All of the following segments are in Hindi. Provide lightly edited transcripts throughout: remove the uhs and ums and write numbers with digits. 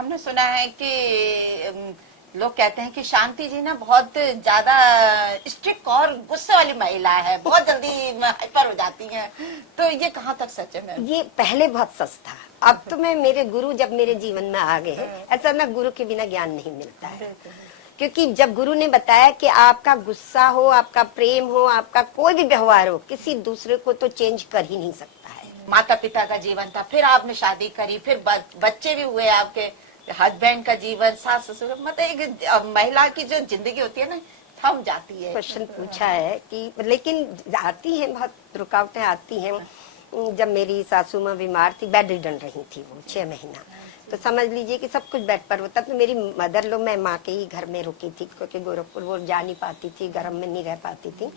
हमने सुना है कि लोग कहते हैं कि शांति जी ना बहुत ज्यादा स्ट्रिक्ट और गुस्से वाली महिला है, बहुत जल्दी हाइपर हो जाती हैं, तो ये कहाँ तक सच है मैम? ये पहले बहुत सच था। अब तो मैं, मेरे गुरु जब मेरे जीवन में आ गए हैं, ऐसा ना गुरु के बिना ज्ञान नहीं मिलता है। क्योंकि जब गुरु ने बताया कि आपका गुस्सा हो, आपका प्रेम हो, आपका कोई भी व्यवहार हो, किसी दूसरे को तो चेंज कर ही नहीं सकता है। माता पिता का जीवन था, फिर आपने शादी करी, फिर बच्चे भी हुए, आपके हस्बैंड का जीवन, सास ससुर, मतलब एक महिला की जो जिंदगी होती है ना, थम जाती है। क्वेश्चन पूछा है कि लेकिन आती हैं, बहुत रुकावटें आती हैं। जब मेरी सासू माँ बीमार थी, बेड रिडन रही थी वो 6 महीना, तो समझ लीजिए कि सब कुछ बेड पर होता। तो मेरी मदर लोग, मैं माँ के ही घर में रुकी थी, क्योंकि गोरखपुर वो जा नहीं पाती थी, गर्म में नहीं रह पाती थी,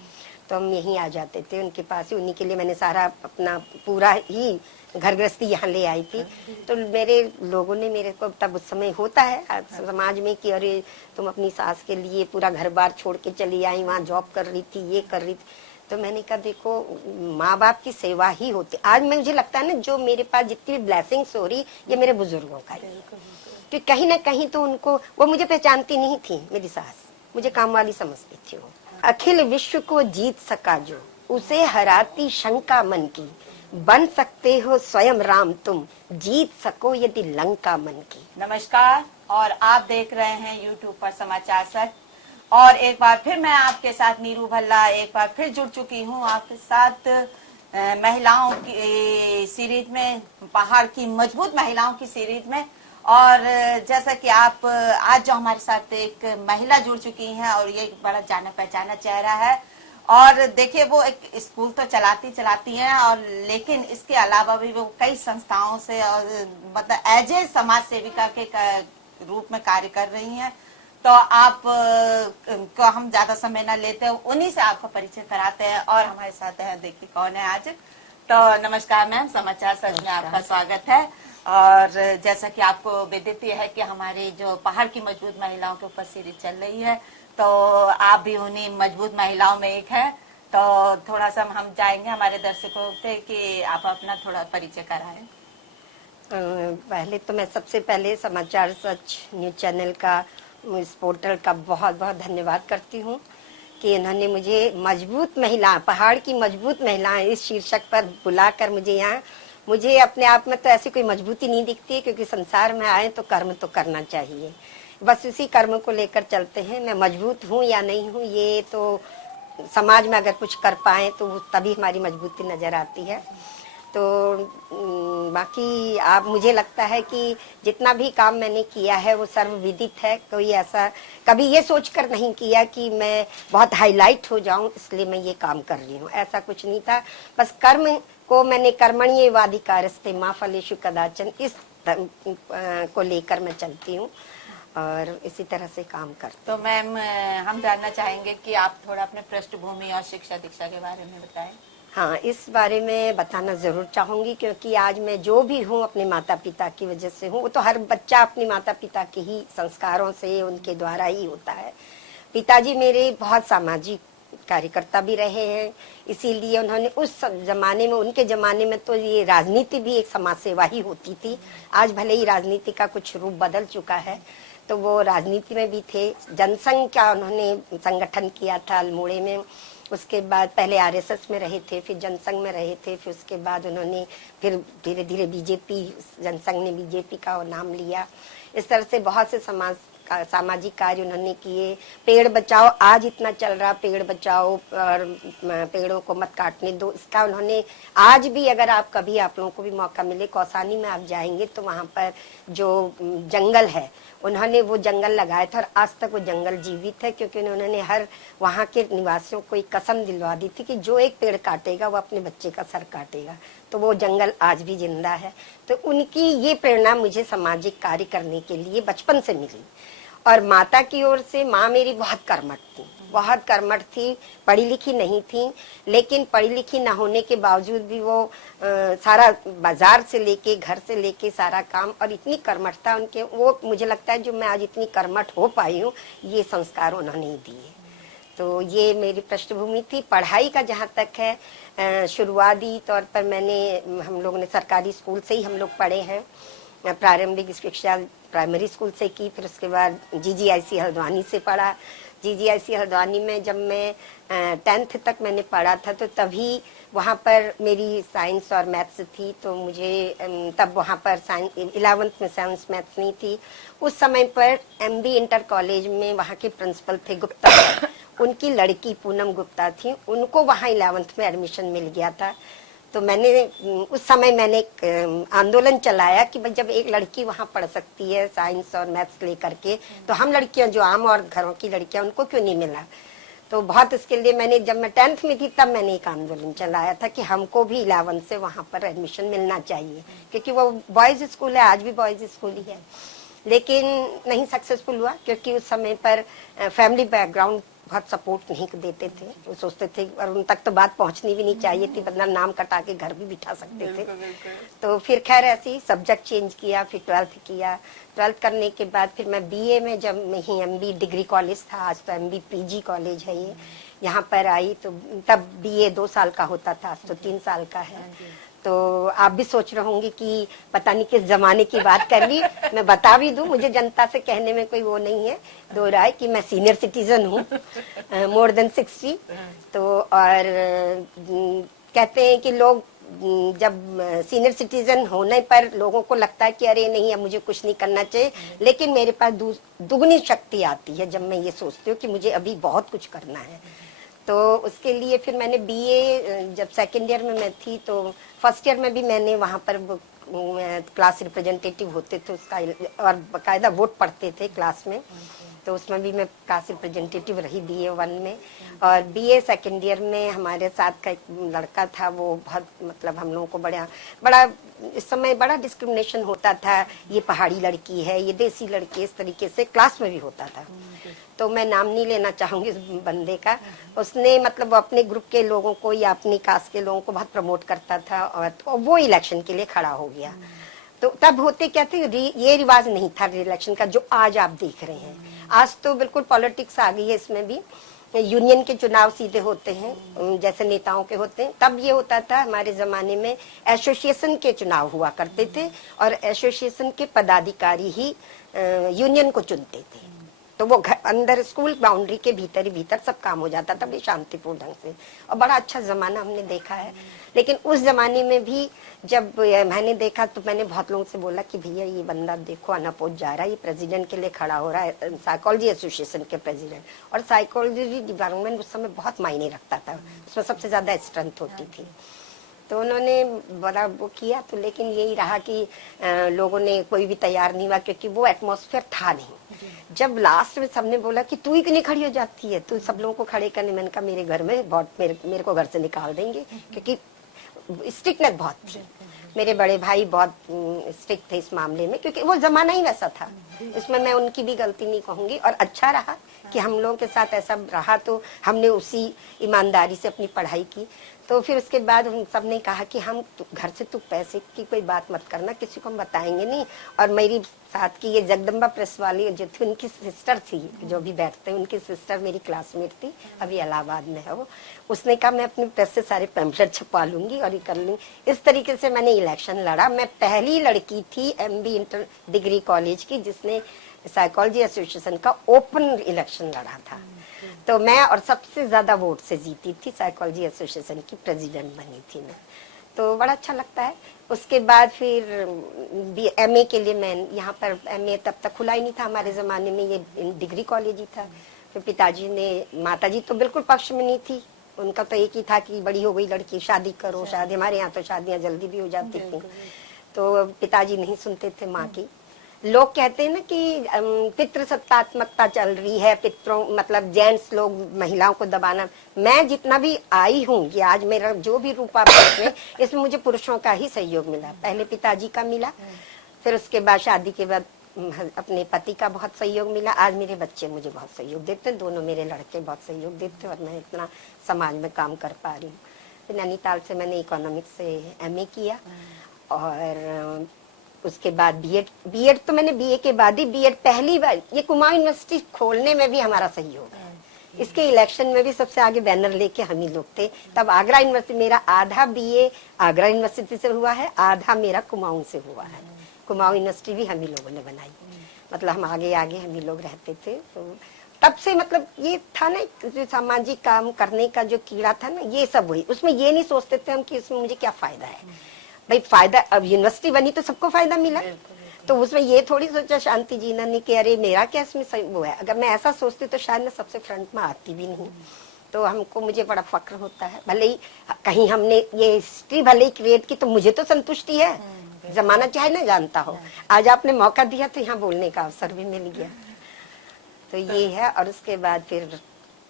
तो हम यहीं आ जाते थे उनके पास ही। उन्हीं के लिए मैंने सारा अपना पूरा ही घर गृहस्थी यहाँ ले आई थी। तो मेरे लोगों ने मेरे को, तब उस समय होता है समाज में कि अरे तुम अपनी सास के लिए पूरा घर बार छोड़ के चली आई, वहाँ जॉब कर रही थी, ये कर रही थी। तो मैंने कहा देखो, माँ बाप की सेवा ही होती। आज मुझे लगता है ना, जो मेरे पास जितनी ब्लेसिंग्स हो रही, ये मेरे बुजुर्गों का ही, कि कहीं ना कहीं तो उनको, वो मुझे पहचानती नहीं थी मेरी सास, मुझे काम वाली समझती थी वो। अखिल विश्व को जीत सका जो, उसे हराती शंका मन की, बन सकते हो स्वयं राम तुम, जीत सको यदि लंका मन की। नमस्कार, और आप देख रहे हैं YouTube पर समाचार सच, और एक बार फिर मैं आपके साथ नीरू भल्ला एक बार फिर जुड़ चुकी हूँ आपके साथ महिलाओं की सीरीज में, पहाड़ की मजबूत महिलाओं की सीरीज में। और जैसा कि आप आज जो हमारे साथ एक महिला जुड़ चुकी हैं, और ये बड़ा जाना पहचाना चेहरा है, और देखिए वो एक स्कूल तो चलाती हैं, और लेकिन इसके अलावा भी वो कई संस्थाओं से, और मतलब एज ए समाज सेविका के रूप में कार्य कर रही हैं। तो आप को हम ज्यादा समय न लेते हैं, उन्हीं से आपका परिचय कराते हैं। और हमारे साथ है, देखिए कौन है आज। तो नमस्कार मैम, समाचार सच में आपका स्वागत है। और जैसा कि आपको विदित है कि हमारी जो पहाड़ की मजबूत महिलाओं के ऊपर सीरीज चल रही है, तो आप भी उन्हीं मजबूत महिलाओं में एक है। तो थोड़ा सा हम जाएंगे हमारे दर्शकों से कि आप अपना थोड़ा परिचय कराएं। पहले तो मैं सबसे पहले समाचार सच न्यूज चैनल का, इस पोर्टल का बहुत बहुत धन्यवाद करती हूँ कि इन्होंने मुझे मजबूत महिला, पहाड़ की मजबूत महिलाएं इस शीर्षक पर बुलाकर मुझे यहाँ, मुझे अपने आप में तो ऐसी कोई मजबूती नहीं दिखती है, क्योंकि संसार में आए तो कर्म तो करना चाहिए, बस उसी कर्म को लेकर चलते हैं। मैं मजबूत हूँ या नहीं हूँ, ये तो समाज में अगर कुछ कर पाए तो तभी हमारी मजबूती नजर आती है। तो बाकी आप, मुझे लगता है कि जितना भी काम मैंने किया है वो सर्वविदित है। कोई ऐसा कभी ये सोचकर नहीं किया कि मैं बहुत हाईलाइट हो जाऊं इसलिए मैं ये काम कर रही हूँ, ऐसा कुछ नहीं था। बस कर्म को मैंने, कर्मण्येवाधिकारस्ते मा फलेषु कदाचन, इस को लेकर मैं चलती हूँ और इसी तरह से काम करती हूँ। तो मैम हम जानना चाहेंगे कि आप थोड़ा अपने पृष्ठभूमि और शिक्षा दीक्षा के बारे में बताएं। हाँ, इस बारे में बताना जरूर चाहूंगी, क्योंकि आज मैं जो भी हूँ अपने माता पिता की वजह से हूँ। वो तो हर बच्चा अपने माता पिता के ही संस्कारों से, उनके द्वारा ही होता है। पिताजी मेरे बहुत सामाजिक कार्यकर्ता भी रहे हैं, इसीलिए उन्होंने उस जमाने में, उनके जमाने में तो ये राजनीति भी एक समाज सेवा ही होती थी। आज भले ही राजनीति का कुछ रूप बदल चुका है, तो वो राजनीति में भी थे। जनसंघ का उन्होंने संगठन किया था अल्मोड़े में, उसके बाद पहले आरएसएस में रहे थे, फिर जनसंघ में रहे थे, फिर उसके बाद उन्होंने फिर धीरे धीरे बीजेपी, जनसंघ ने बीजेपी का नाम लिया। इस तरह से बहुत से सामाजिक कार्य उन्होंने किए। पेड़ बचाओ आज इतना चल रहा, पेड़ बचाओ और पेड़ों को मत काटने दो, इसका उन्होंने आज भी, अगर आप कभी, आप लोगों को भी मौका मिले, कौसानी में आप जाएंगे तो वहाँ पर जो जंगल है, उन्होंने वो जंगल लगाया था और आज तक वो जंगल जीवित है, क्योंकि उन्होंने हर वहाँ के निवासियों को एक कसम दिलवा दी थी कि जो एक पेड़ काटेगा वो अपने बच्चे का सर काटेगा। तो वो जंगल आज भी जिंदा है। तो उनकी ये प्रेरणा मुझे सामाजिक कार्य करने के लिए बचपन से मिली। और माता की ओर से, माँ मेरी बहुत कर्मठ थी, बहुत कर्मठ थी, पढ़ी लिखी नहीं थी, लेकिन पढ़ी लिखी न होने के बावजूद भी वो सारा बाजार से लेके, घर से लेके सारा काम, और इतनी कर्मठता उनके, वो मुझे लगता है जो मैं आज इतनी कर्मठ हो पाई हूँ, ये संस्कार उन्होंने ही दिए। तो ये मेरी पृष्ठभूमि थी। पढ़ाई का जहाँ तक है, शुरुआती तौर पर मैंने, हम लोगों ने सरकारी स्कूल से ही हम लोग पढ़े हैं, प्रारंभिक शिक्षा प्राइमरी स्कूल से की, फिर उसके बाद GGIC हल्द्वानी से पढ़ा। GGIC हल्द्वानी में जब मैं 10th तक मैंने पढ़ा था तो तभी वहाँ पर मेरी साइंस और मैथ्स थी, तो मुझे तब वहाँ पर 11th में साइंस मैथ्स नहीं थी। उस समय पर MB इंटर कॉलेज में वहाँ के प्रिंसिपल थे गुप्ता सर, उनकी लड़की पूनम गुप्ता थी, उनको वहाँ 11th में एडमिशन मिल गया था। तो मैंने उस समय मैंने एक आंदोलन चलाया कि भाई जब एक लड़की वहाँ पढ़ सकती है साइंस और मैथ्स लेकर के, तो हम लड़कियां जो आम और घरों की लड़कियां उनको क्यों नहीं मिला। तो बहुत इसके लिए मैंने, जब मैं 10th में थी तब मैंने एक आंदोलन चलाया था कि हमको भी 11th से वहाँ पर एडमिशन मिलना चाहिए, क्योंकि वो बॉयज स्कूल है, आज भी बॉयज स्कूल ही है। लेकिन नहीं सक्सेसफुल हुआ, क्योंकि उस समय पर फैमिली बैकग्राउंड बहुत सपोर्ट नहीं देते थे। वो सोचते थे और उन तक तो बात पहुंचनी भी नहीं चाहिए थी, वरना नाम कटा के घर भी बिठा सकते थे। तो फिर खैर ऐसे ही सब्जेक्ट चेंज किया, फिर 12th किया। 12th करने के बाद फिर मैं BA में, जब मैं ही MB डिग्री कॉलेज था, आज तो MB PG कॉलेज है ये, यहाँ पर आई तो तब BA 2 साल का होता था, आज तो 3 साल का है। तो आप भी सोच रहे होंगे कि पता नहीं किस जमाने की बात कर ली। मैं बता भी दूं, मुझे जनता से कहने में कोई वो नहीं है दो राय कि मैं सीनियर सिटीजन हूँ, मोर देन 60। तो और कहते हैं कि लोग जब सीनियर सिटीजन होने पर लोगों को लगता है कि अरे नहीं अब मुझे कुछ नहीं करना चाहिए, लेकिन मेरे पास दुगनी शक्ति आती है जब मैं ये सोचती हूँ कि मुझे अभी बहुत कुछ करना है। तो उसके लिए फिर मैंने BA, जब सेकेंड ईयर में मैं थी तो फर्स्ट ईयर में भी मैंने वहाँ पर क्लास रिप्रेजेंटेटिव होते थे उसका, और बाकायदा वोट पढ़ते थे क्लास में, तो उसमें भी मैं क्लास रिप्रेजेंटेटिव रही BA 1 में। और BA सेकेंड ईयर में हमारे साथ का एक लड़का था, वो बहुत मतलब हम लोगों को बड़ा इस समय बड़ा डिस्क्रिमिनेशन होता था, ये पहाड़ी लड़की है, ये देसी लड़की, इस तरीके से क्लास में भी होता था। तो मैं नाम नहीं लेना चाहूंगी उस बंदे का। उसने मतलब वो अपने ग्रुप के लोगों को या अपनी कास्ट के लोगों को बहुत प्रमोट करता था, और तो वो इलेक्शन के लिए खड़ा हो गया। तो तब होते क्या थे, ये रिवाज नहीं था इलेक्शन का जो आज आप देख रहे हैं। आज तो बिल्कुल पॉलिटिक्स आ गई है, इसमें भी यूनियन के चुनाव सीधे होते हैं जैसे नेताओं के होते हैं। तब ये होता था हमारे जमाने में एसोसिएशन के चुनाव हुआ करते थे, और एसोसिएशन के पदाधिकारी ही यूनियन को चुनते थे। तो वो अंदर स्कूल बाउंड्री के भीतर ही भीतर सब काम हो जाता था बड़ी शांतिपूर्ण ढंग से, और बड़ा अच्छा जमाना हमने देखा है। लेकिन उस जमाने में भी जब मैंने देखा तो मैंने बहुत लोगों से बोला कि भैया ये बंदा देखो अनअपोज जा रहा है, ये प्रेसिडेंट के लिए खड़ा हो रहा है, साइकोलॉजी एसोसिएशन के प्रेसिडेंट। और साइकोलॉजी डिपार्टमेंट उस समय बहुत मायने रखता था, उसमें सबसे ज्यादा स्ट्रेंथ होती थी। तो उन्होंने बड़ा वो किया, तो लेकिन यही रहा कि लोगों ने कोई भी तैयार नहीं हुआ, क्योंकि वो एटमॉस्फेयर था नहीं। जब लास्ट में सबने बोला कि तू ही क्यों नहीं खड़ी हो जाती है, तो सब लोगों को खड़े करने, मैंने कहा मेरे घर में बहुत मेरे को घर से निकाल देंगे, क्योंकि स्ट्रिक्टनेस बहुत थी। मेरे बड़े भाई बहुत स्ट्रिक्ट थे इस मामले में, क्योंकि वो जमाना ही वैसा था। इसमें मैं उनकी भी गलती नहीं कहूंगी, और अच्छा रहा कि हम लोगों के साथ ऐसा रहा, तो हमने उसी ईमानदारी से अपनी पढ़ाई की। तो फिर उसके बाद हम सब ने कहा कि हम घर से तू पैसे की कोई बात मत करना, किसी को हम बताएंगे नहीं। और मेरी साथ की ये जगदम्बा प्रेस वाली जो थी, उनकी सिस्टर थी, जो भी बैठते हैं उनकी सिस्टर मेरी क्लासमेट थी, अभी इलाहाबाद में है वो। उसने कहा मैं अपनी प्रेस से सारे पैम्फलेट छपा लूंगी और ये कर लूंगी। इस तरीके से मैंने इलेक्शन लड़ा। मैं पहली लड़की थी MB इंटर डिग्री कॉलेज की जिसने साइकोलॉजी एसोसिएशन का ओपन इलेक्शन लड़ा था। तो मैं और सबसे ज्यादा वोट से जीती थी, साइकोलॉजी एसोसिएशन की प्रेसिडेंट बनी थी मैं। तो बड़ा अच्छा लगता है। उसके बाद फिर MA के लिए मैं यहाँ पर, MA तब तक खुला ही नहीं था हमारे जमाने में, ये डिग्री कॉलेज ही था। फिर पिताजी ने, माताजी तो बिल्कुल पक्ष में नहीं थी, उनका तो एक ही था कि बड़ी हो गई लड़की शादी करो, शादी। हमारे यहाँ तो शादियां जल्दी भी हो जाती थी, तो पिताजी नहीं सुनते थे माँ की। लोग कहते हैं ना कि पितृसत्तात्मकता चल रही है, पितरों मतलब जेंट्स लोग महिलाओं को दबाना। मैं जितना भी आई हूँ कि आज मेरा जो भी रूप आप देख रहे हैं, इसमें मुझे पुरुषों का ही सहयोग मिला। पहले पिताजी का मिला, फिर उसके बाद शादी के बाद अपने पति का बहुत सहयोग मिला। आज मेरे बच्चे मुझे बहुत सहयोग देते हैं, दोनों मेरे लड़के बहुत सहयोग देते हैं, और मैं इतना समाज में काम कर पा रही हूँ। फिर नैनीताल से मैंने इकोनॉमिक्स से MA किया, और उसके बाद बीएड तो मैंने BA के बाद ही बीएड पहली बार, ये कुमाऊं यूनिवर्सिटी खोलने में भी हमारा सहयोग है। इसके इलेक्शन में भी सबसे आगे बैनर लेके हम ही लोग थे। तब आगरा यूनिवर्सिटी, मेरा आधा BA आगरा यूनिवर्सिटी से हुआ है, आधा मेरा कुमाऊं से हुआ है। कुमाऊं यूनिवर्सिटी भी हम ही लोगों ने बनाई। मतलब हम आगे आगे हम ही लोग रहते थे। तो तब से मतलब ये था ना, जो सामाजिक काम करने का जो कीड़ा था ना, ये सब हुई। उसमें ये नहीं सोचते थे हम कि इसमें मुझे क्या फायदा है। भाई फायदा, अब यूनिवर्सिटी बनी तो सबको फायदा मिला, तो उसमें ये थोड़ी सोचा शांति जीना ने कि अरे मेरा क्या इसमें वो है। अगर मैं ऐसा सोचती तो शायद मैं सबसे फ्रंट में आती भी नहीं। तो हमको, मुझे बड़ा फक्र होता है, भले ही कहीं हमने ये हिस्ट्री भले ही क्रिएट की तो मुझे तो संतुष्टि है। जमाना चाहे ना जानता हो, आज आपने मौका दिया तो यहाँ बोलने का अवसर भी मिल गया। तो ये है। और उसके बाद फिर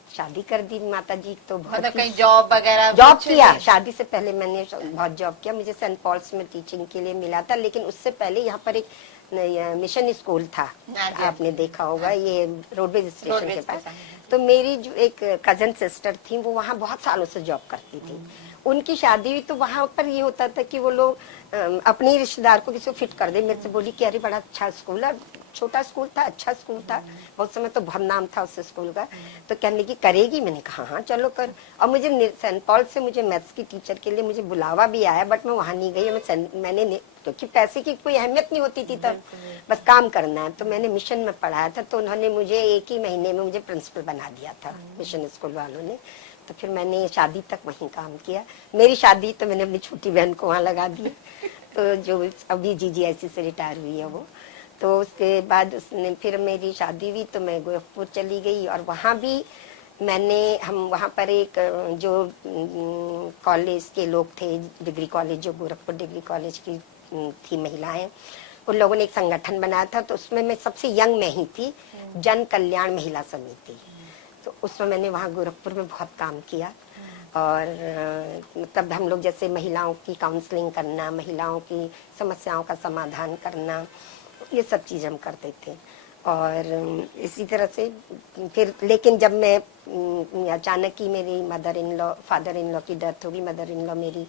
शादी कर दी माता जी। तो मतलब कहीं जॉब वगैरह जॉब किया। शादी से पहले मैंने बहुत जॉब किया। मुझे सेंट पॉल्स में टीचिंग के लिए मिला था, लेकिन उससे पहले यहाँ पर एक मिशन स्कूल था, आपने देखा होगा, ये रोडवेज स्टेशन के पास। तो मेरी जो एक कजन सिस्टर थी, वो वहाँ बहुत सालों से जॉब करती थी। उनकी शादी हुई तो वहाँ पर ये होता था कि वो लोग अपने रिश्तेदार को किसी को फिट कर दे। मेरे से बोली कि अरे बड़ा अच्छा स्कूल है, छोटा स्कूल था, अच्छा स्कूल था, बहुत समय तो बहुत नाम था उस स्कूल का। तो कहने की करेगी, मैंने कहा हाँ चलो कर। और मुझे सेंट पॉल से मुझे मैथ्स की टीचर के लिए मुझे बुलावा भी आया, बट मैं वहां नहीं गई। मैंने क्योंकि पैसे की कोई अहमियत नहीं होती थी तब, बस काम करना है। तो मैंने मिशन में पढ़ाया था, तो उन्होंने मुझे एक ही महीने में मुझे प्रिंसिपल बना दिया था मिशन स्कूल वालों ने। तो फिर मैंने शादी तक वहीं काम किया। मेरी शादी तो मैंने अपनी छोटी बहन को वहाँ लगा दी, तो जो अभी GGIC से रिटायर हुई है वो। तो उसके बाद उसने फिर मेरी शादी हुई तो मैं गोरखपुर चली गई। और वहाँ भी हम वहाँ पर एक जो कॉलेज के लोग थे, डिग्री कॉलेज, जो गोरखपुर डिग्री कॉलेज की थी महिलाएं, उन लोगों ने एक संगठन बनाया था। तो उसमें मैं सबसे यंग मैं ही थी, जन कल्याण महिला समिति। तो उसमें मैंने वहाँ गोरखपुर में बहुत काम किया। और मतलब हम लोग जैसे महिलाओं की काउंसलिंग करना, महिलाओं की समस्याओं का समाधान करना, ये सब चीज़ हम करते थे। और इसी तरह से फिर, लेकिन जब मैं अचानक ही मेरी फादर इन लॉ की डेथ हो गई। मदर इन लॉ मेरी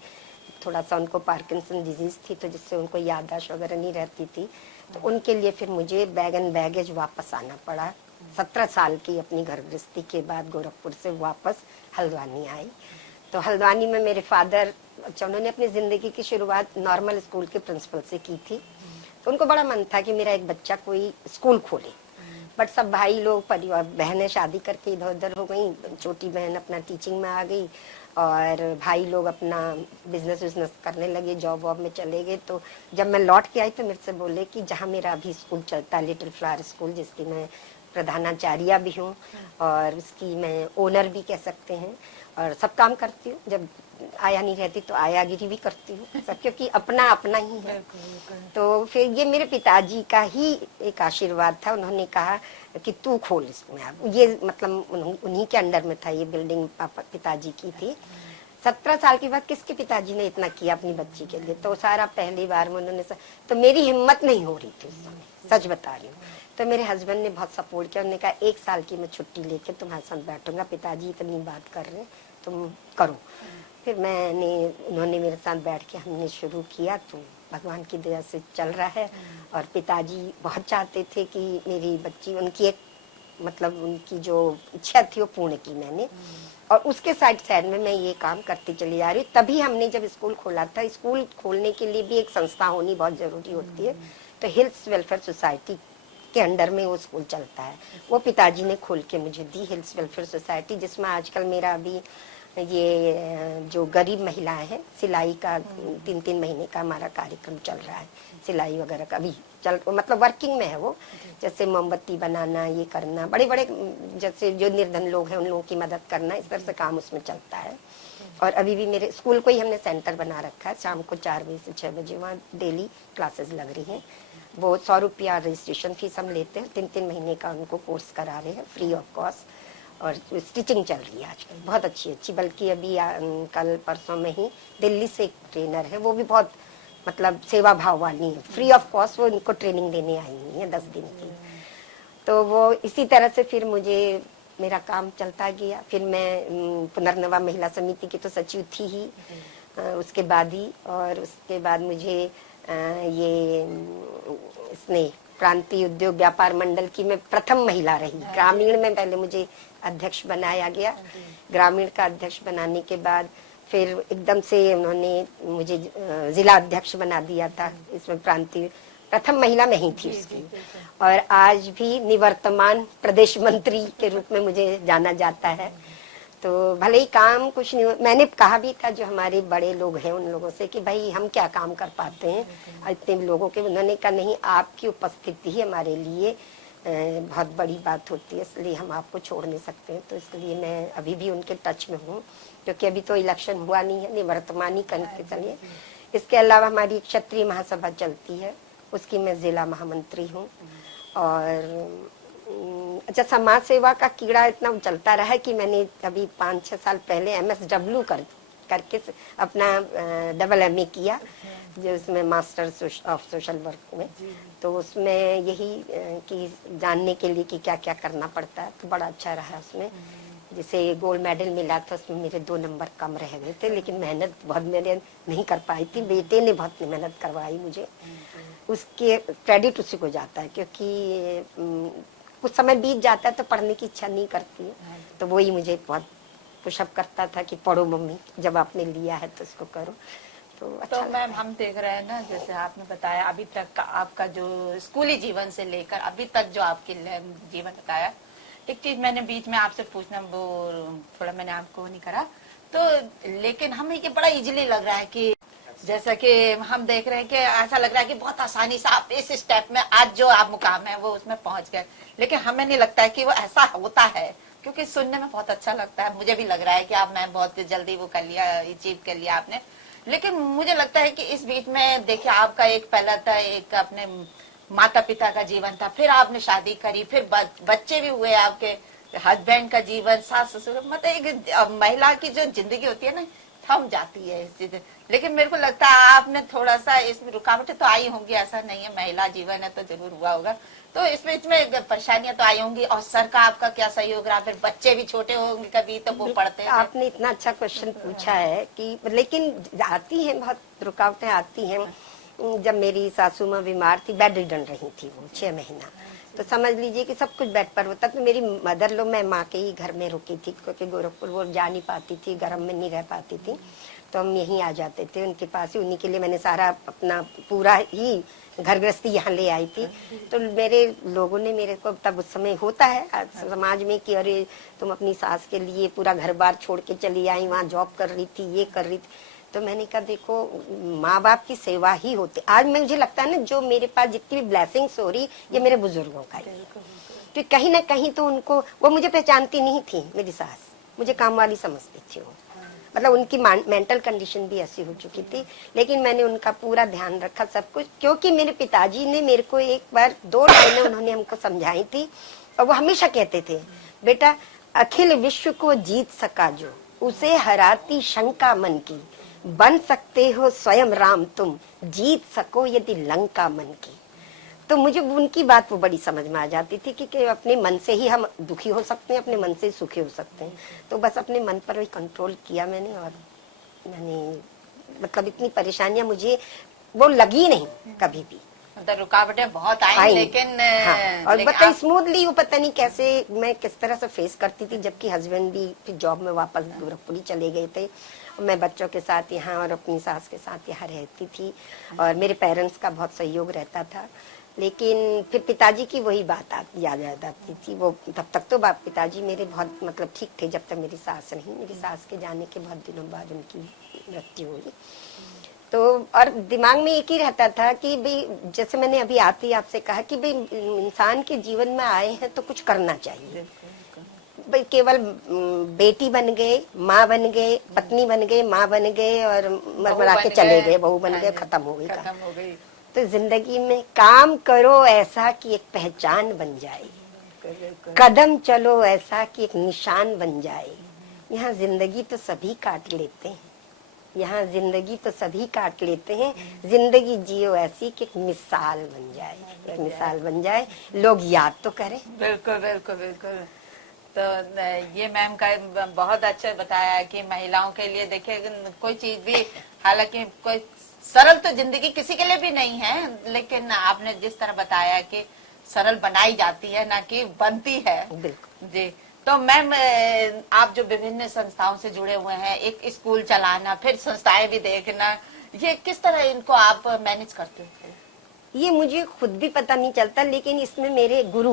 थोड़ा सा, उनको पार्किंसन डिजीज थी, तो जिससे उनको याददाश्त वगैरह नहीं रहती थी। तो उनके लिए फिर मुझे बैग एंड बैगेज वापस आना पड़ा। 17 साल की अपनी घर गृहस्थी के बाद गोरखपुर से वापस हल्द्वानी आई। तो हल्द्वानी में मेरे फादर, अच्छा, उन्होंने अपनी जिंदगी की शुरुआत नॉर्मल स्कूल के प्रिंसिपल से की थी। तो उनको बड़ा मन था कि मेरा एक बच्चा कोई स्कूल खोले, बट सब भाई लोग, परिवार, बहनें शादी करके इधर उधर हो गई। छोटी बहन अपना टीचिंग में आ गई और भाई लोग अपना बिजनेस करने लगे, जॉब वॉब में चले गए। तो जब मैं लौट के आई तो मेरे से बोले कि जहाँ मेरा अभी स्कूल चलता है, लिटिल फ्लावर स्कूल, जिसकी मैं प्रधानाचार्या भी हूँ और उसकी मैं ओनर भी कह सकते हैं, और सब काम करती हूँ। जब आया नहीं रहती तो आयागिरी भी करती हूँ सब, क्योंकि अपना अपना ही है। तो फिर ये मेरे पिताजी का ही एक आशीर्वाद था। उन्होंने कहा कि तू खोल इसमें। अब ये मतलब उन्हीं के अंडर में था, ये बिल्डिंग पिताजी की थी। 17 साल के बाद किसके पिताजी ने इतना किया अपनी बच्ची के लिए, तो सारा पहली बार में उन्होंने तो मेरी हिम्मत नहीं हो रही थी उस समय, सच बता रही हूँ। तो मेरे हस्बैंड ने बहुत सपोर्ट किया। उन्होंने कहा 1 साल की मैं छुट्टी लेके तुम्हारे साथ बैठूंगा, पिताजी इतनी बात कर रहे तुम करो। फिर उन्होंने मेरे साथ बैठ के हमने शुरू किया। तो भगवान की दया से चल रहा है। और पिताजी बहुत चाहते थे कि मेरी बच्ची, उनकी एक मतलब उनकी जो इच्छा थी वो पूर्ण की मैंने। और उसके साइड में मैं ये काम करती चली जा रही हूँ। तभी हमने जब स्कूल खोला था, स्कूल खोलने के लिए भी एक संस्था होनी बहुत जरूरी होती है। तो हिल्स वेलफेयर सोसाइटी के अंडर में वो स्कूल चलता है, वो पिताजी ने खोल के मुझे दी, हिल्स वेलफेयर सोसाइटी, जिसमें आजकल मेरा अभी ये जो गरीब महिलाएं हैं, सिलाई का 3-3 महीने का हमारा कार्यक्रम चल रहा है। सिलाई वगैरह का अभी मतलब वर्किंग में है वो। जैसे मोमबत्ती बनाना, ये करना, बड़े बड़े जैसे जो निर्धन लोग हैं उन लोगों की मदद करना, इस तरह से काम उसमें चलता है। और अभी भी मेरे स्कूल को ही हमने सेंटर बना रखा है। शाम को 4 बजे से 6 बजे वहाँ डेली क्लासेस लग रही हैं। वो 100 रुपया रजिस्ट्रेशन फीस हम लेते हैं। 3-3 महीने का उनको कोर्स करा रहे हैं फ्री ऑफ कॉस्ट। और स्टिचिंग चल रही है आजकल बहुत अच्छी। बल्कि अभी कल परसों में ही दिल्ली से एक ट्रेनर है, वो भी बहुत मतलब सेवा भाव वाली है, फ्री ऑफ कॉस्ट वो इनको ट्रेनिंग देने आई हुई है 10 दिन की। तो वो इसी तरह से फिर मुझे मेरा काम चलता गया। फिर मैं पुनर्नवा महिला समिति की तो सचिव थी ही उसके बाद ही। और उसके बाद मुझे ये इसने प्रांतीय उद्योग व्यापार मंडल की मैं प्रथम महिला रही। ग्रामीण में पहले मुझे अध्यक्ष बनाया गया। ग्रामीण का अध्यक्ष बनाने के बाद फिर एकदम से उन्होंने मुझे जिला अध्यक्ष बना दिया था। इसमें प्रांतीय प्रथम महिला मैं ही थी उसकी। और आज भी निवर्तमान प्रदेश मंत्री के रूप में मुझे जाना जाता है। तो भले ही काम कुछ नहीं, मैंने कहा भी था जो हमारे बड़े लोग हैं उन लोगों से कि भाई हम क्या काम कर पाते हैं इतने लोगों के। उन्होंने कहा नहीं, आपकी उपस्थिति ही हमारे लिए बहुत बड़ी बात होती है, इसलिए हम आपको छोड़ नहीं सकते हैं। तो इसलिए मैं अभी भी उनके टच में हूँ, क्योंकि अभी तो इलेक्शन हुआ नहीं है, निवर्तमान ही करके चलिए। इसके अलावा हमारी क्षत्रिय महासभा चलती है, उसकी मैं जिला महामंत्री हूँ। और अच्छा, समाज सेवा का कीड़ा इतना चलता रहा है कि मैंने अभी 5-6 साल पहले MSW करके अपना AA किया, जो उसमें मास्टर ऑफ सोशल वर्क में। तो उसमें यही कि जानने के लिए कि क्या क्या करना पड़ता है, तो बड़ा अच्छा रहा उसमें। जैसे गोल्ड मेडल मिला था, उसमें मेरे 2 नंबर कम रह गए थे, लेकिन मेहनत बहुत मैंने नहीं कर पाई थी। बेटे ने बहुत मेहनत करवाई मुझे, उसके क्रेडिट उसी को जाता है, क्योंकि कुछ समय बीत जाता है तो पढ़ने की इच्छा नहीं करती है। तो वही मुझे बहुत पुशअप करता था कि पढ़ो मम्मी, जब आपने लिया है तो इसको करो। तो अच्छा। तो मैम हम देख रहे हैं ना, जैसे आपने बताया अभी तक का आपका जो स्कूली जीवन से लेकर अभी तक जो आपके जीवन बताया, एक चीज मैंने बीच में आपसे पूछना वो थोड़ा मैंने आपको नहीं करा, तो लेकिन हमें ये बड़ा इजीली लग रहा है कि जैसा कि हम देख रहे हैं कि ऐसा लग रहा है कि बहुत आसानी से आप इस स्टेप में आज जो आप मुकाम है वो उसमें पहुंच गए, लेकिन हमें नहीं लगता है कि वो ऐसा होता है, क्योंकि सुनने में बहुत अच्छा लगता है। मुझे भी लग रहा है कि आप मैं बहुत जल्दी वो कर लिया, अचीव कर लिया आपने, लेकिन मुझे लगता है कि इस बीच में देखिए आपका एक पहला था, एक अपने माता पिता का जीवन था, फिर आपने शादी करी, फिर बच्चे भी हुए, आपके हस्बैंड का जीवन, सास ससुर, मतलब एक महिला की जो जिंदगी होती है ना थम जाती है इस चीज। लेकिन मेरे को लगता है आपने थोड़ा सा इसमें रुकावटें तो आई होंगी, ऐसा नहीं है, महिला जीवन है तो जरूर हुआ होगा, तो इसमें परेशानियां तो आई होंगी। और सर का आपका क्या सहयोग रहा, फिर बच्चे भी छोटे होंगे कभी तो वो पढ़ते हैं। आपने इतना अच्छा क्वेश्चन पूछा है कि लेकिन आती हैं, बहुत रुकावटें आती हैं। जब मेरी सासू माँ बीमार थी, बेड रिडन रही थी वो 6 महीना, तो समझ लीजिए कि सब कुछ बेड पर होता। तो मेरी मदर लोग, मैं माँ के ही घर में रुकी थी, क्योंकि गोरखपुर वो जा नहीं पाती थी, गर्म में नहीं रह पाती थी, तो हम यहीं आ जाते थे उनके पास ही। उन्हीं के लिए मैंने सारा अपना पूरा ही घर गृहस्थी यहाँ ले आई थी। तो मेरे लोगों ने मेरे को, तब उस समय होता है समाज में कि अरे तुम अपनी सास के लिए पूरा घर बार छोड़ के चली आई, वहाँ जॉब कर रही थी, ये कर रही थी। तो मैंने कहा देखो, माँ बाप की सेवा ही होती। आज मुझे लगता है ना, जो मेरे पास जितनी भी ब्लेसिंग्स हो रही, ये मेरे बुजुर्गों का ही। तो कहीं ना कहीं तो उनको, वो मुझे पहचानती नहीं थी मेरी सास, मुझे काम वाली समझती थी वो, मतलब उनकी मेंटल कंडीशन भी ऐसी हो चुकी थी। लेकिन मैंने उनका पूरा ध्यान रखा सब कुछ, क्योंकि मेरे पिताजी ने मेरे को एक बार 2 लाइनें उन्होंने हमको समझाई थी, और वो हमेशा कहते थे, बेटा अखिल विश्व को जीत सका जो, उसे हराती शंका मन की, बन सकते हो स्वयं राम तुम, जीत सको यदि लंका मन की। तो मुझे उनकी बात वो बड़ी समझ में आ जाती थी कि अपने मन से ही हम दुखी हो सकते हैं, अपने मन से ही सुखी हो सकते हैं। तो बस अपने मन पर ही कंट्रोल किया मैंने, और मैंने मतलब इतनी परेशानियां मुझे वो लगी नहीं कभी भी। मतलब रुकावटें बहुत आई, लेकिन हाँ, और बताइए स्मूथली वो पता नहीं कैसे मैं किस तरह से फेस करती थी, जबकि हस्बैंड भी फिर जॉब में वापस गोरखपुर चले गए थे, और मैं बच्चों के साथ यहाँ और अपनी सास के साथ यहाँ रहती थी, और मेरे पेरेंट्स का बहुत सहयोग रहता था। लेकिन फिर पिताजी की वही बात याद आती थी। वो तब तक तो पिताजी मेरे बहुत मतलब ठीक थे, जब तक मेरी सास नहीं। मेरी सास के जाने के बहुत दिनों बाद उनकी मृत्यु हुई। तो और दिमाग में एक ही रहता था कि भाई, जैसे मैंने अभी आते ही आपसे कहा कि भाई इंसान के जीवन में आए हैं तो कुछ करना चाहिए। भाई केवल बेटी बन गए, माँ बन गए, पत्नी बन गए, माँ बन गए और मरमरा के चले गए, बहू बन गए, खत्म हो गई। तो जिंदगी में काम करो ऐसा कि एक पहचान बन जाए, कदम चलो ऐसा कि एक निशान बन जाए। यहाँ जिंदगी तो सभी काट लेते हैं, यहाँ जिंदगी तो सभी काट लेते हैं, जिंदगी जियो ऐसी कि एक मिसाल बन जाए, एक मिसाल बन जाए, लोग याद तो करें। बिल्कुल बिल्कुल बिल्कुल। तो ये मैम का बहुत अच्छा बताया कि महिलाओं के लिए देखिए कोई चीज भी, हालांकि कोई सरल तो जिंदगी किसी के लिए भी नहीं है, लेकिन आपने जिस तरह बताया कि सरल बनाई जाती है ना कि बनती है। जी। तो मैम आप जो विभिन्न संस्थाओं से जुड़े हुए हैं, एक स्कूल चलाना, फिर संस्थाएं भी देखना, ये किस तरह इनको आप मैनेज करते हो? ये मुझे खुद भी पता नहीं चलता, लेकिन इसमें मेरे गुरु,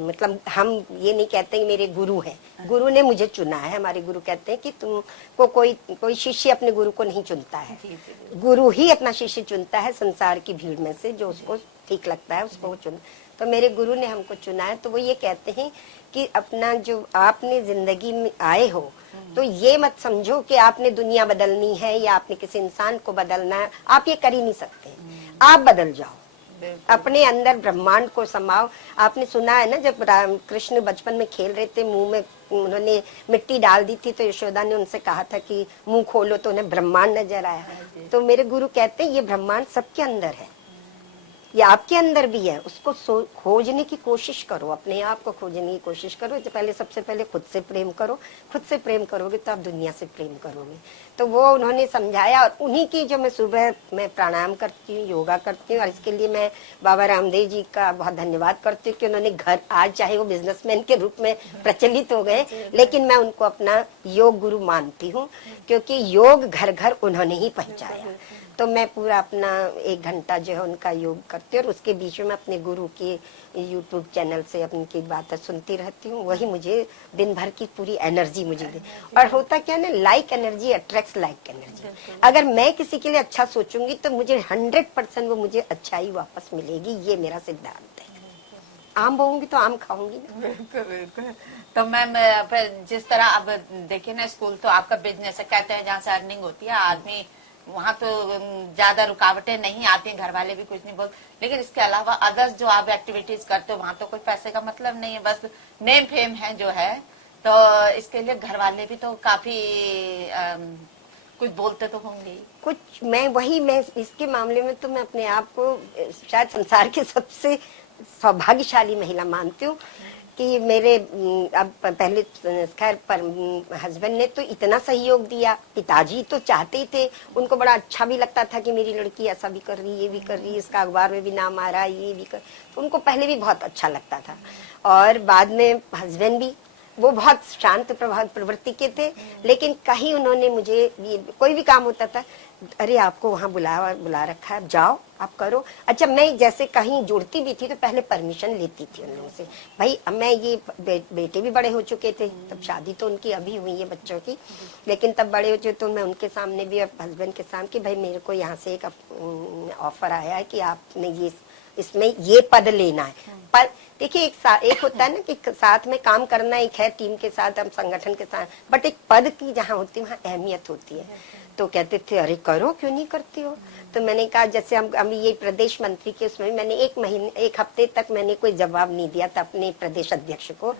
मतलब हम ये नहीं कहते कि मेरे गुरु हैं, गुरु ने मुझे चुना है। हमारे गुरु कहते हैं कि तुमको कोई शिष्य अपने गुरु को नहीं चुनता है, गुरु ही अपना शिष्य चुनता है संसार की भीड़ में से, जो उसको ठीक लगता है उसको वो चुन। तो मेरे गुरु ने हमको चुना है। तो वो ये कहते हैं कि अपना जो आपने जिंदगी में आए हो, तो ये मत समझो कि आपने दुनिया बदलनी है या आपने किसी इंसान को बदलना है, आप ये कर ही नहीं सकते। आप बदल जाओ, अपने अंदर ब्रह्मांड को समाओ। आपने सुना है ना, जब राम कृष्ण बचपन में खेल रहे थे, मुंह में उन्होंने मिट्टी डाल दी थी, तो यशोदा ने उनसे कहा था कि मुंह खोलो, तो उन्हें ब्रह्मांड नजर आया। तो मेरे गुरु कहते हैं ये ब्रह्मांड सबके अंदर है, ये आपके अंदर भी है, उसको खोजने की कोशिश करो, अपने आप को खोजने की कोशिश करो। तो सबसे पहले खुद से प्रेम करो, खुद से प्रेम करोगे तो आप दुनिया से प्रेम करोगे। तो वो उन्होंने समझाया, और उन्हीं की जो मैं सुबह में प्राणायाम करती हूँ, योगा करती हूँ, और इसके लिए मैं बाबा रामदेव जी का बहुत धन्यवाद करती हूँ कि उन्होंने घर, आज चाहे वो बिजनेसमैन के रूप में प्रचलित हो गए, लेकिन मैं उनको अपना योग गुरु मानती हूँ, क्योंकि योग घर घर उन्होंने ही पहुँचाया। तो मैं पूरा अपना 1 घंटा जो है उनका योग करती हूँ, और उसके बीच में अपने गुरु के YouTube चैनल से उनकी बातें सुनती रहती हूँ। वही मुझे दिन भर की पूरी एनर्जी मुझे दे। और होता क्या ना, like energy attracts like energy. अगर मैं किसी के लिए अच्छा सोचूंगी तो मुझे 100% वो मुझे अच्छा ही वापस मिलेगी, ये मेरा सिद्धांत है। आम बोऊंगी तो आम खाऊंगी। बिल्कुल बिल्कुल। तो मैम जिस तरह अब देखिए ना, स्कूल तो आपका बिजनेस है, कहते हैं जहाँ से अर्निंग होती है आदमी, वहाँ तो ज्यादा रुकावटें नहीं आती, घर वाले भी कुछ नहीं बोलते। लेकिन इसके अलावा अदर्स जो आप एक्टिविटीज करते हो, वहाँ तो कोई पैसे का मतलब नहीं है, बस नेम फेम है जो है। तो इसके लिए घर वाले भी तो काफी कुछ बोलते तो होंगे कुछ। मैं इसके मामले में तो मैं अपने आप को शायद संसार के सबसे सौभाग्यशाली महिला मानती हूँ कि मेरे अब पहले खैर पर हस्बैंड ने तो इतना सहयोग दिया। पिताजी तो चाहते ही थे, उनको बड़ा अच्छा भी लगता था कि मेरी लड़की ऐसा भी कर रही है, ये भी कर रही है, इसका अखबार में भी नाम आ रहा है, ये भी कर, तो उनको पहले भी बहुत अच्छा लगता था। और बाद में हस्बैंड भी, वो बहुत शांत प्रवृत्ति के थे, लेकिन कहीं उन्होंने मुझे, कोई भी काम होता था, अरे आपको वहाँ बुला रखा है, जाओ आप करो। अच्छा, मैं जैसे कहीं जुड़ती भी थी तो पहले परमिशन लेती थी उन लोगों से। भाई अब मैं ये बेटे भी बड़े हो चुके थे, तब शादी तो उनकी अभी हुई है बच्चों की, लेकिन तब बड़े हो चुके, तो मैं उनके सामने भी, हस्बैंड के सामने, कि भाई मेरे को यहाँ से एक ऑफर आया है कि आपने ये इसमें ये पद लेना है। पर देखिए, एक होता है ना कि साथ में काम करना एक है, टीम के साथ, हम संगठन के साथ, बट एक पद की जहाँ होती है वहाँ अहमियत होती है। तो कहते थे अरे करो, क्यों नहीं करती हो। तो मैंने कहा, जैसे हम अभी ये प्रदेश मंत्री के उसमें मैंने 1 हफ्ते तक मैंने कोई जवाब नहीं दिया था अपने प्रदेश अध्यक्ष को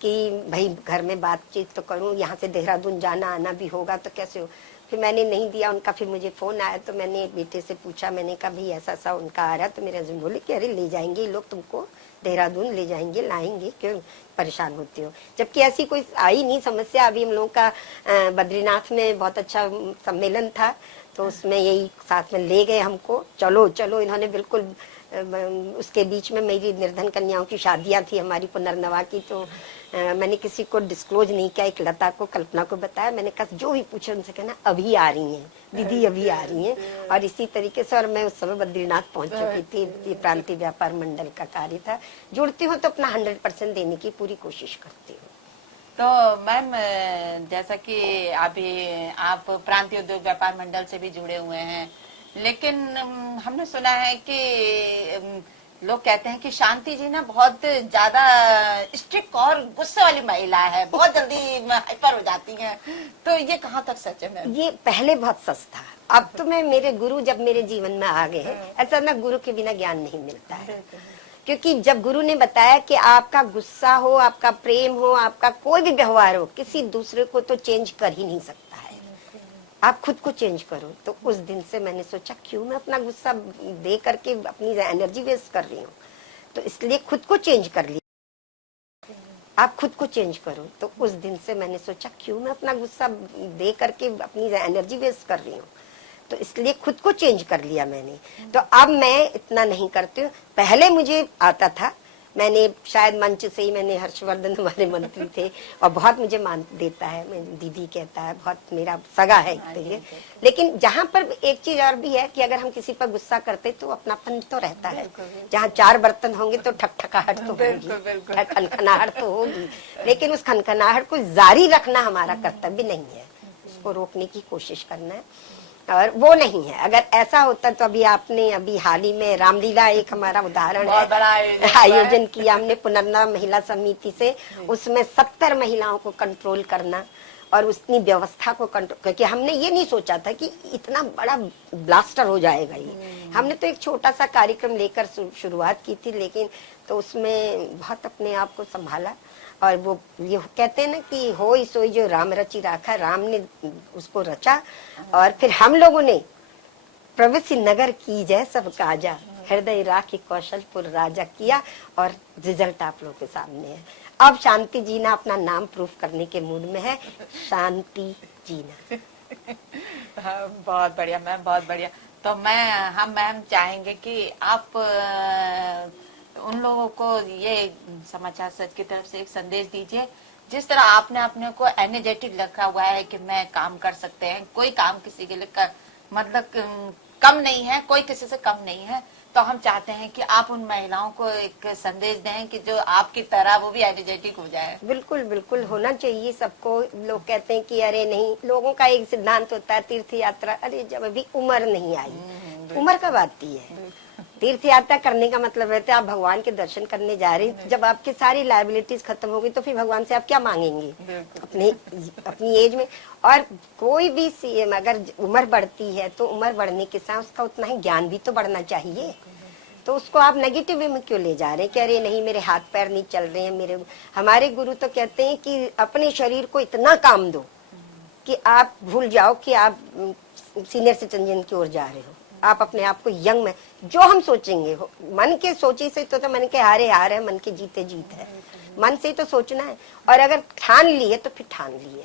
कि भाई घर में बातचीत तो करूं, यहाँ से देहरादून जाना आना भी होगा तो कैसे हो। फिर मैंने नहीं दिया उनका। फिर मुझे फोन आया तो मैंने बेटे से पूछा, मैंने कहा भाई ऐसा ऐसा उनका आ रहा। तो मेरे हस्बैंड बोले कि अरे ले जाएंगे ये लोग तुमको, देहरादून ले जाएंगे, लाएंगे, क्यों परेशान होती हो। जबकि ऐसी कोई आई नहीं समस्या। अभी हम लोगों का बद्रीनाथ में बहुत अच्छा सम्मेलन था, तो उसमें यही साथ में ले गए हमको, चलो चलो। इन्होंने बिल्कुल उसके बीच में मेरी निर्धन कन्याओं की शादियां थी हमारी पुनर्नवा की, तो मैंने किसी को डिस्क्लोज नहीं किया। एक लता को, कल्पना को बताया। मैंने कहा जो भी पूछे उनसे कहना अभी आ रही हैं दीदी, अभी आ रही हैं। और इसी तरीके से, और मैं उस समय बद्रीनाथ पहुंच चुकी थी। ये प्रांतीय व्यापार मंडल का कार्य था। जुड़ती हूँ तो अपना 100% देने की पूरी कोशिश करती हूँ। तो मैम, जैसा कि अभी आप प्रांतीय उद्योग व्यापार मंडल से भी जुड़े हुए हैं, लेकिन हमने सुना है कि लोग कहते हैं कि शांति जी ना बहुत ज्यादा स्ट्रिक्ट और गुस्से वाली महिला है, बहुत जल्दी हाइपर हो जाती हैं। तो ये कहाँ तक सच है मैम? ये पहले बहुत सच था। अब तो मैं, मेरे गुरु जब मेरे जीवन में आ गए हैं, ऐसा ना, गुरु के बिना ज्ञान नहीं मिलता है। क्योंकि जब गुरु ने बताया कि आपका गुस्सा हो, आपका प्रेम हो, आपका कोई भी व्यवहार हो, किसी दूसरे को तो चेंज कर ही नहीं सकता है, आप खुद को चेंज करो। तो उस दिन से मैंने सोचा क्यों मैं अपना गुस्सा दे करके अपनी एनर्जी वेस्ट कर रही हूँ, तो इसलिए खुद को चेंज कर लिया। आप खुद को चेंज करो। तो उस दिन से मैंने सोचा क्यों मैं अपना गुस्सा दे करके अपनी एनर्जी वेस्ट कर रही हूँ, तो इसलिए खुद को चेंज कर लिया मैंने। तो अब मैं इतना नहीं करती हूँ। पहले मुझे आता था, मैंने शायद मंच से ही मैंने हर्षवर्धन हमारे मंत्री थे और बहुत मुझे मान देता है, मैं दीदी कहता है, बहुत मेरा सगा है एक तरीके। लेकिन जहाँ पर एक चीज और भी है कि अगर हम किसी पर गुस्सा करते तो अपनापन तो रहता है। जहाँ 4 बर्तन होंगे तो ठकठकाहट तो होगी, खनखनाहट तो होगी, लेकिन उस खनखनाहट को जारी रखना हमारा कर्तव्य नहीं है, उसको रोकने की कोशिश करना है, और वो नहीं है। अगर ऐसा होता तो अभी हाल ही में रामलीला एक हमारा उदाहरण बहुत बड़ा है, आयोजन किया हमने पुनर्नव महिला समिति से, उसमें 70 महिलाओं को कंट्रोल करना और उसकी व्यवस्था को कंट्रोल, क्योंकि हमने ये नहीं सोचा था कि इतना बड़ा ब्लास्टर हो जाएगा ये। हमने तो एक छोटा सा कार्यक्रम लेकर शुरुआत की थी, लेकिन तो उसमें बहुत अपने आप को संभाला। और वो ये कहते हैं ना कि होई सोई जो राम रची राखा, राम ने उसको रचा और फिर हम लोगों ने प्रवेशी नगर की जय सब काजा, हृदय राखी कौशलपुर राजा किया, और रिजल्ट आप लोगों के सामने है। अब शांति जीना अपना नाम प्रूफ करने के मूड में है, शांति जीना। बहुत बढ़िया मैम, बहुत बढ़िया। तो हम मैम चाहेंगे कि आप उन लोगों को ये समाचार सच की तरफ से एक संदेश दीजिए। जिस तरह आपने अपने को एनर्जेटिक रखा हुआ है कि मैं काम कर सकते हैं, कोई काम किसी के लिए मतलब कम नहीं है, कोई किसी से कम नहीं है, तो हम चाहते हैं कि आप उन महिलाओं को एक संदेश दें कि जो आपकी तरह वो भी एनर्जेटिक हो जाए। बिल्कुल बिल्कुल होना चाहिए सबको। लोग कहते हैं कि अरे नहीं, लोगों का एक सिद्धांत होता है तीर्थ यात्रा, अरे जब अभी उम्र नहीं आई, उम्र कब आती है? तीर्थ यात्रा करने का मतलब है आप भगवान के दर्शन करने जा रहे हैं। जब आपकी सारी लायबिलिटीज खत्म होगी तो फिर भगवान से आप क्या मांगेंगे अपनी एज में। और कोई भी सीएम अगर उम्र बढ़ती है तो उम्र बढ़ने के साथ उसका उतना ही ज्ञान भी तो बढ़ना चाहिए। तो उसको आप नेगेटिव वे में क्यों ले जा रहे हैं कि अरे नहीं मेरे हाथ पैर नहीं चल रहे हैं। हमारे गुरु तो कहते हैं कि अपने शरीर को इतना काम दो कि आप भूल जाओ कि आप सीनियर सिटीजन की ओर जा रहे हो। आप अपने आप को यंग में जो हम सोचेंगे मन के सोचे से तो मन के हारे हार है, मन के जीते जीत है। मन से तो सोचना है, और अगर ठान लिए तो फिर ठान लिए।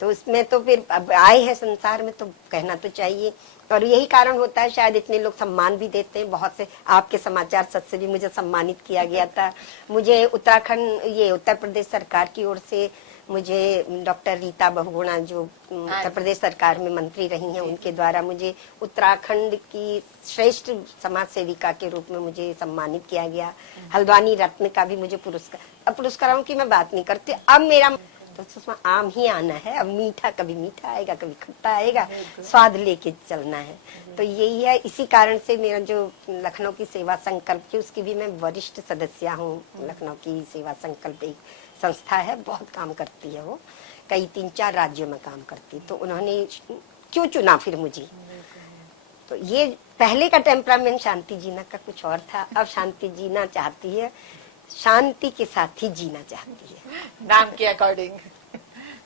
तो उसमें तो फिर अब आए हैं संसार में तो कहना तो चाहिए। और यही कारण होता है शायद इतने लोग सम्मान भी देते हैं। बहुत से आपके समाचार सच से भी मुझे सम्मानित किया गया था। मुझे उत्तर प्रदेश सरकार की ओर से मुझे डॉक्टर रीता बहुगुणा जो उत्तर प्रदेश सरकार में मंत्री रही हैं, उनके द्वारा मुझे उत्तराखंड की श्रेष्ठ समाज सेविका के रूप में मुझे सम्मानित किया गया। हल्द्वानी रत्न का भी मुझे पुरस्कार। अब पुरस्कारों की मैं बात नहीं करती, अब मेरा तो उसमें आम ही आना है। अब मीठा कभी मीठा आएगा, कभी खट्टा आएगा, स्वाद लेके चलना है। तो यही है, इसी कारण से मेरा जो लखनऊ की सेवा संकल्प की उसकी भी मैं वरिष्ठ सदस्य हूँ। लखनऊ की सेवा संकल्प एक संस्था है, बहुत काम करती है वो, कई 3-4 राज्यों में काम करती। तो उन्होंने क्यों चुना फिर मुझे? तो ये पहले का टेम्परामेंट शांति जीना का कुछ और था, अब शांति जीना चाहती है, शांति के साथ ही जीना चाहती है नाम के अकॉर्डिंग।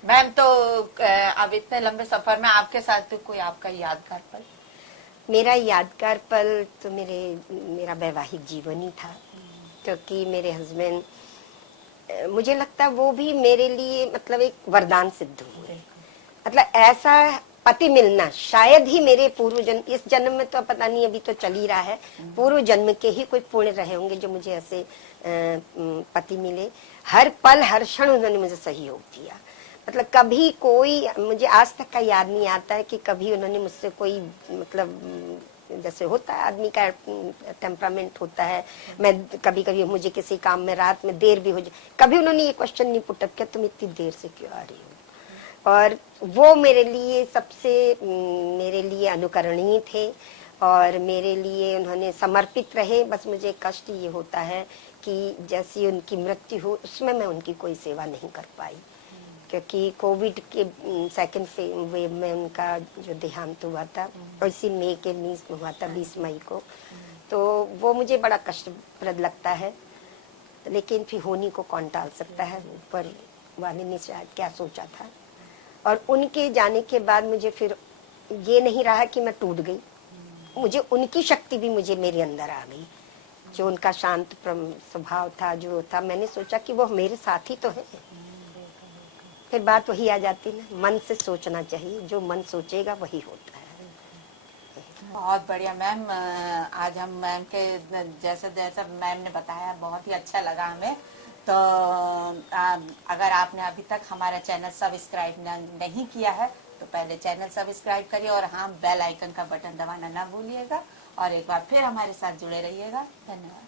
मैम तो अब इतने लंबे सफर में आपके साथ तो कोई आपका यादगार पल? मेरा यादगार पल तो मेरा वैवाहिक जीवन ही था, क्योंकि मेरे हस्बैंड, मुझे लगता है वो भी मेरे लिए मतलब एक वरदान सिद्ध हुए। मतलब ऐसा पति मिलना शायद ही मेरे पूर्व जन्म, इस जन्म में तो पता नहीं, अभी तो चल ही रहा है, पूर्व जन्म के ही कोई पुण्य रहे होंगे जो मुझे ऐसे पति मिले। हर पल हर क्षण उन्होंने मुझे सहयोग दिया। मतलब कभी कोई, मुझे आज तक का याद नहीं आता है कि कभी उन्होंने मुझसे कोई, मतलब जैसे होता है आदमी का टेम्परामेंट होता है, मैं कभी कभी मुझे किसी काम में रात में देर भी हो जाए, कभी उन्होंने ये क्वेश्चन नहीं पुटअप किया तुम इतनी देर से क्यों आ रही हो। और वो मेरे लिए अनुकरणीय थे और मेरे लिए उन्होंने समर्पित रहे। बस मुझे कष्ट ये होता है कि जैसी उनकी मृत्यु हो उसमें मैं उनकी कोई सेवा नहीं कर पाई, क्योंकि कोविड के सेकेंड वेव में उनका जो देहांत हुआ था, इसी मई के 20 मई को। तो वो मुझे बड़ा कष्टप्रद लगता है, लेकिन फिर होनी को कौन टाल सकता है, ऊपर वाले ने शायद क्या सोचा था। और उनके जाने के बाद मुझे फिर ये नहीं रहा कि मैं टूट गई, मुझे उनकी शक्ति भी मुझे मेरे अंदर आ गई। जो उनका शांत स्वभाव था, जो था, मैंने सोचा कि वो मेरे साथ ही तो है। फिर बात वही आ जाती है, मन से सोचना चाहिए, जो मन सोचेगा वही होता है। बहुत बढ़िया मैम। आज हम मैम के जैसे जैसे मैम ने बताया बहुत ही अच्छा लगा हमें। तो अगर आपने अभी तक हमारा चैनल सब्सक्राइब नहीं किया है तो पहले चैनल सब्सक्राइब करिए और हाँ बेल आइकन का बटन दबाना ना भूलिएगा। और एक बार फिर हमारे साथ जुड़े रहिएगा। धन्यवाद।